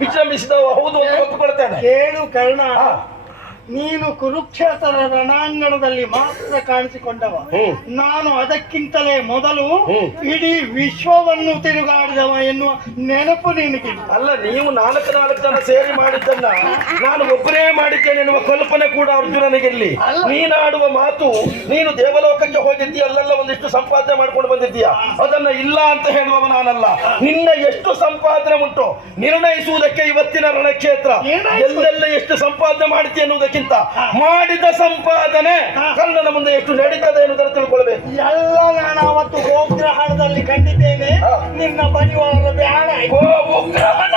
ವಿಜೃಂಭಿಸಿದ ಹೌದು ಅಂತ ಒಪ್ಪಿಕೊಳ್ತೇನೆ. ಕೇಳು ಕರ್ಣ, ನೀನು ಕುರುಕ್ಷೇತ್ರ ರಣಾಂಗಣದಲ್ಲಿ ಮಾತ್ರ ಕಾಣಿಸಿಕೊಂಡವ. ನಾನು ಅದಕ್ಕಿಂತಲೇ ಮೊದಲು ಇಡೀ ವಿಶ್ವವನ್ನು ತಿರುಗಾಡಿದವ ಎನ್ನುವ ನೆನಪು ನಿನಗಿಲ್ಲ. ಅಲ್ಲ, ನೀವು ನಾಲ್ಕು ಜನ ಸೇರಿ ಮಾಡಿದ್ದನ್ನ ನಾನು ಒಬ್ಬನೇ ಮಾಡಿದ್ದೇನೆ ಎನ್ನುವ ಕಲ್ಪನೆ ಕೂಡ ಅರ್ಜುನನಿಗಿರ್ಲಿ. ನೀನಾಡುವ ಮಾತು, ನೀನು ದೇವಲೋಕಕ್ಕೆ ಹೋಗಿದ್ದೀಯ, ಅಲ್ಲೆಲ್ಲ ಒಂದಿಷ್ಟು ಸಂಪಾದನೆ ಮಾಡ್ಕೊಂಡು ಬಂದಿದ್ದೀಯ, ಅದನ್ನ ಇಲ್ಲ ಅಂತ ಹೇಳುವವ ನಾನಲ್ಲ. ನಿನ್ನ ಎಷ್ಟು ಸಂಪಾದನೆ ಉಂಟು ನಿರ್ಣಯಿಸುವುದಕ್ಕೆ ಇವತ್ತಿನ ರಣಕ್ಷೇತ್ರ. ಎಲ್ಲೆಲ್ಲ ಎಷ್ಟು ಸಂಪಾದನೆ ಮಾಡ್ತೀಯ ಎನ್ನುವುದಕ್ಕೆ ಮಾಡಿದ ಸಂಪಾದನೆ ಕನ್ನಡ ಮುಂದೆ ಎಷ್ಟು ನಡೀತದೆ ಎನ್ನುವುದನ್ನು ತಿಳ್ಕೊಳ್ಬೇಕು. ಎಲ್ಲ ನಾನು ಅವತ್ತು ಗೋಗ್ರಹಣದಲ್ಲಿ ಕಂಡಿದ್ದೇನೆ. ನಿನ್ನ ಬಲಿವಾರ ಬೇಡ. ಗೋಗ್ರಹಣ